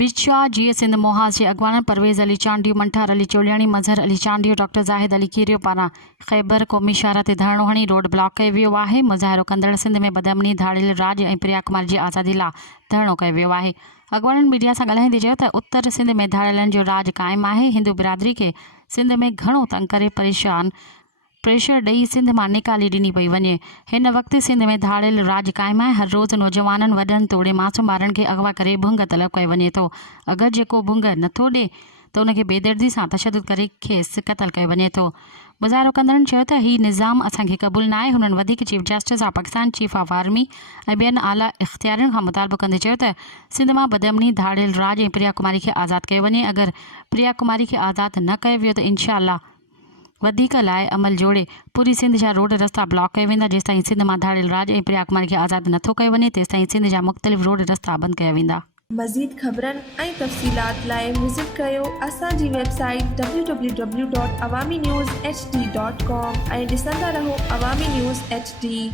बिछा जीए सिंध मोहाज़ जे अॻवान परवेज़ अली चांडियो, मंठार अली चोलियाणी, मज़हर अली चांडियो, डॉक्टर ज़ाहिद अली कीरियो पारां ख़ैबर क़ौमी शहर ते धरणो हणी रोड ब्लॉक कयो वियो आहे। मुज़ाहिरो कंदड़ सिंध में बदअमनी, धाड़ियल राज ऐं प्रिया कुमार जी आज़ादी लाइ धरणो कयो वियो आहे। अॻवाननि मीडिया सां ॻाल्हाईंदे चयो त उत्तर सिंध में धाड़ियलनि जो राज क़ाइमु आहे। हिंदू बिरादरी खे सिंध में घणो तंग करे प्रेशर ॾेई सिंध मां निकाली ॾिनी पई वञे। हिन वक़्तु सिंध में धाड़ियल राज क़ाइमु आहे। हर रोज़ नौजवाननि वॾनि तोड़े मासूम ॿारनि खे अगवा करे भुंग तलब कयो वञे थो। अगरि जेको भुंग नथो ॾे त उनखे बेदर्दी सां तशदुद करे खेसि क़तल कयो वञे थो। मुज़ाहिरो कंदड़नि चयो त हीउ निज़ाम असांखे क़बूल न आहे। हुननि वधीक chief justice of Pakistan, chief of army ऐं ॿियनि आला इख़्तियारनि खां मुतालबो कंदे चयो त सिंध मां बदअमनी, धाड़ियल राज ऐं प्रिया कुमारी खे आज़ादु कयो वञे। अगरि प्रिया कुमारी खे आज़ादु न कयो वियो त इंशाअल्लाह वधीक लाइ अमल जोड़े पूरी सिंध जा रोड रस्ता ब्लॉक कया वेंदा। जेसिताईं सिंध मां धाड़ियल राज ऐं प्रिया कुमारी खे आज़ादु नथो कयो वञे तेसिताईं सिंध जा मुख़्तलिफ़ रोड रस्ता बंदि कया वेंदा। मज़ीद ख़बरनि ऐं तफ़सीलात लाइ विज़िट कयो असांजी वेबसाइट www.awamiNewsHD.com ऐं ॾिसंदा रहो अवामी न्यूज़ HD।